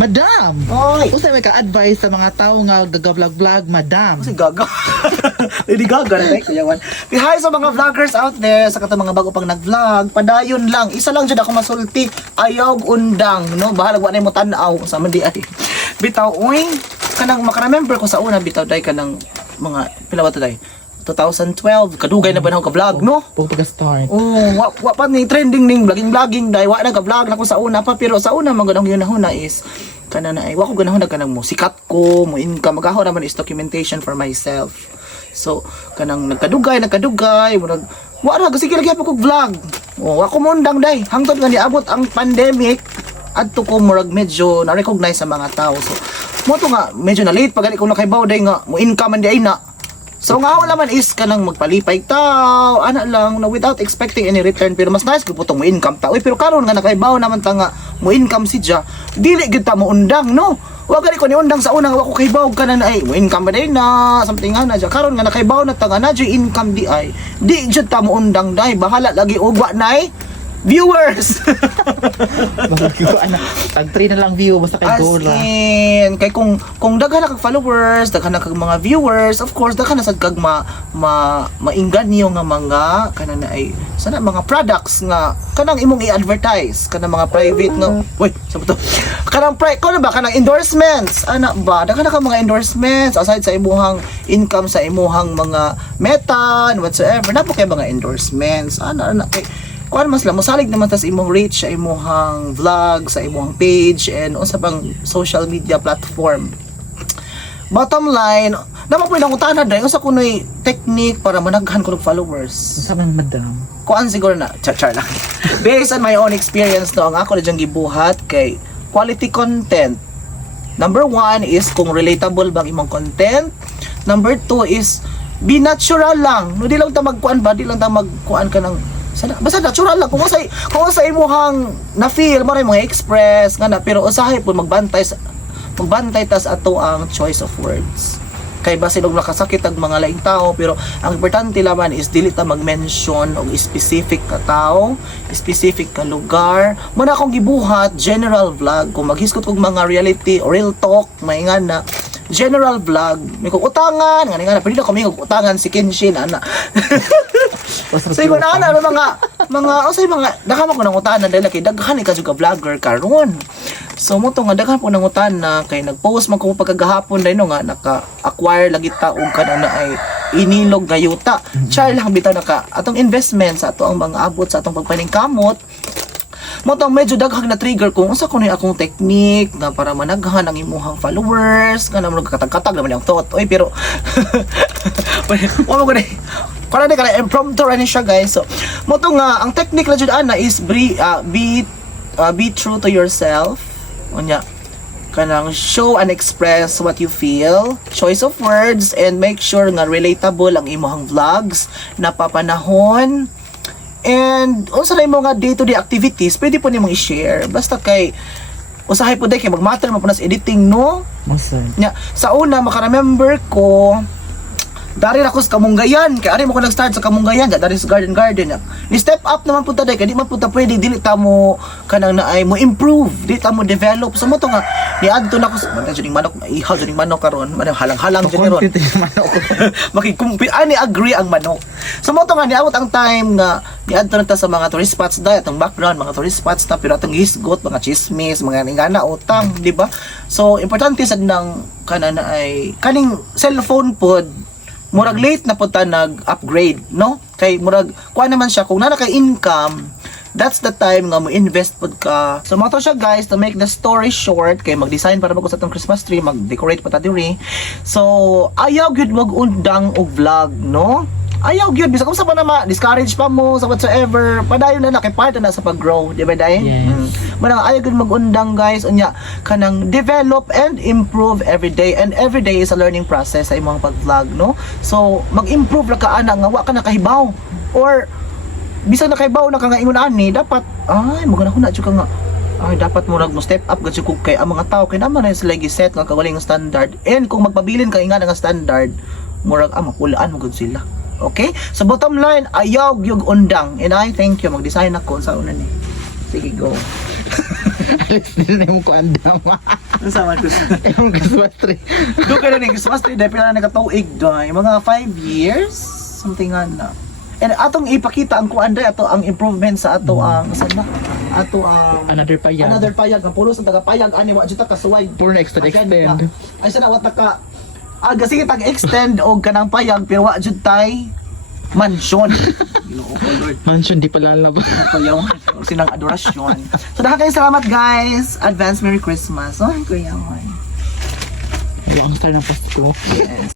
Madam! Oy! Usay may ka-advise sa mga tao nga gaga-vlog-vlog, madam. Kasi gaga. Hindi gaga na tayo, kuyawan. Hi sa mga vloggers out there, sa katong mga bago pang nag-vlog, padayon lang. Isa lang dyan ako masulti. Ayaw undang, no? Bahalag wala mo tanaw. Sa mandi ay. Bitaw, uy. Kanang makaremember ko sa una, bitaw, day ka ng mga, pila ba ito, day? 2012, kadugay na ba na ako ka-vlog, no? Pag pag-start. Oh, wa pa ni trending ning vlogging dai wa na ka vlog na ko sa una pa pero sa una man ganang yun na is kana na ay wa ko ganahon na kanang mo sikat ko mo income magaho naman is documentation for myself. So kanang nagkadugay murag wa ra sige lagi pa ko vlog. Oh, wa ko mondang dai hangtod nga niabot ang pandemic adto ko murag medyo na recognize sa mga tao. So mo to nga medyo na late pag ko nakaibaw dai nga mo income man di ay na. So nga wala man is ka nang magpalipay tao, ana lang na without expecting any return pero mas nice gyud mo income ta. Uy pero karon nga nakaibaw naman ta nga mo income si Ja. Dili gyud ta mo undang no. Wa gani ko ni undang sa unang wa ko kaibaw ka na ay mo income ba day na something nga na Ja. Karon nga nakaibaw na ta nga na income di ay. Di jud ta mo undang dai bahala lagi ugwa nay viewers. Bakit ko ana tag 3 na lang view basta kay As goal lang. in, kay kung daghan na kag followers, daghan na kag mga viewers, of course daghan na sad kag mainggan niyo nga mga kana na ay sana mga products nga kanang imong i-advertise, kanang mga private nga. Wait, sabi to. Kanang ko na ba kanang endorsements? Ana ba? Daghan na kag mga endorsements aside sa imuhang income sa imuhang mga meta and whatsoever. Napo kay mga endorsements. Ana kay kuan mas lang mosalig naman tas imong reach sa imong vlog sa imong page and unsa pang social media platform. Bottom line, naman po ilang utanan dahil unsa kunoy technique para managhan ko ng followers. Sa man madam. Kuan siguro na char lang. Based on my own experience no, ang ako na gibuhat kay quality content. Number 1 is kung relatable bang imong content. Number 2 is be natural lang. No di lang ta magkuan ba, di lang ta magkuan ka ng basta natural lang kung sa imuhang na feel mo rin mga express nga na pero usahay po magbantay tas ato ang choice of words kay basin og nakasakit ang mga laing tao pero ang importante laman is dili ta mag-mention og specific ka tao, specific ka lugar. Muna akong gibuhat general vlog kung maghiskot og mga reality or real talk maingan na general vlog may kung utangan nga na pwede na kami utangan si Kenshin ana. So ko na mga usay mga daghan ko nang utanan dahil kay daghan ka juga vlogger karon. So mo to nga daghan po nang utana kay nag-post man ko pagkagahapon dahil nga naka-acquire lagi ta og kana na ay inilog gayuta. Char lang bitaw naka atong investment sa ato ang mga abot sa atong pagpaningkamot. Mo to medyo daghang na trigger kung unsa kunoy akong technique nga para managhan ang imuhang followers nga naman katag-katag naman ang thought oy pero wala ko na kana de kana impromptu ra ni siya guys. So mo to nga ang technique la jud ana is be true to yourself. Unya kanang show and express what you feel, choice of words, and make sure nga relatable ang imong vlogs napapanahon. And unsa na imong day-to-day activities pwede po nimong i-share basta kay usahay po day kay mag-matter man po nas editing no. Masa. Nya sa una maka-remember ko dari ako sa Kamunggayan kay ari mo ko nag-start sa Kamunggayan dari sa garden ni step up naman punta day kay di man punta pwede dili ta mo kanang naay mo improve di ta mo develop so mo to nga ni adto na ko sa juning manok ihaw juning manok karon manang halang-halang jud ron makikumpi ani agree ang manok so mo to nga niabot ang time nga ni adto na ta sa mga tourist spots day atong background mga tourist spots ta pero atong hisgot mga chismis mga ingana utang di ba so importante sad nang kana na ay kaning cellphone pod murag late na punta nag-upgrade, no? Kay murag, kuha naman siya, kung na kay income, that's the time nga mo invest pod ka. So mga to siya guys, to make the story short, kay mag-design para mag-usap ng Christmas tree, mag-decorate pa ta diri. So, ayaw gyud mag-undang og vlog, no? Ayaw gyud bisa kung sa pa na discourage pa mo sa whatsoever padayon na kay part na sa pag-grow di ba dai manang ayaw gyud mag-undang guys unya kanang develop and improve every day and every day is a learning process sa imong pag-vlog no so mag-improve ra ka ana nga wa ka nakahibaw or bisag nakahibaw na ka nga ingon ani dapat ay magana jud ka nga ay dapat mo step up gud kung kay ang mga tao kay naman na sila gi-set nga kawaling standard and kung magpabilin ka nga nga standard murag mapulaan mo gud sila. Okay? So bottom line, ayaw gyud undang. And I thank you. Mag-design ako sa una ni. Sige, go. Alis din na mo ko andam. Sa man Christmas. Yung Christmas tree. Doon ka na ng Christmas tree, dahil pila na nakatuig doon. Mga 5 years, something nga na. And atong ipakita ang kuanday ato ang improvement sa ato ang saan ba? Ato ang Another payag. Another payag ang pulo sa tagapayag ani wa jud ta kasuway. Puro na extend. Ay sana wa ta ka sige tag extend og kanang payag pero wa jud tay mansion. Ginoo ko Lord. Mansion, di pala alam. Kuyawan, sinang adorasyon. So daghang kayong salamat guys. Advance Merry Christmas. Oh, kuyawan. Ang star ng Pasko. Yes.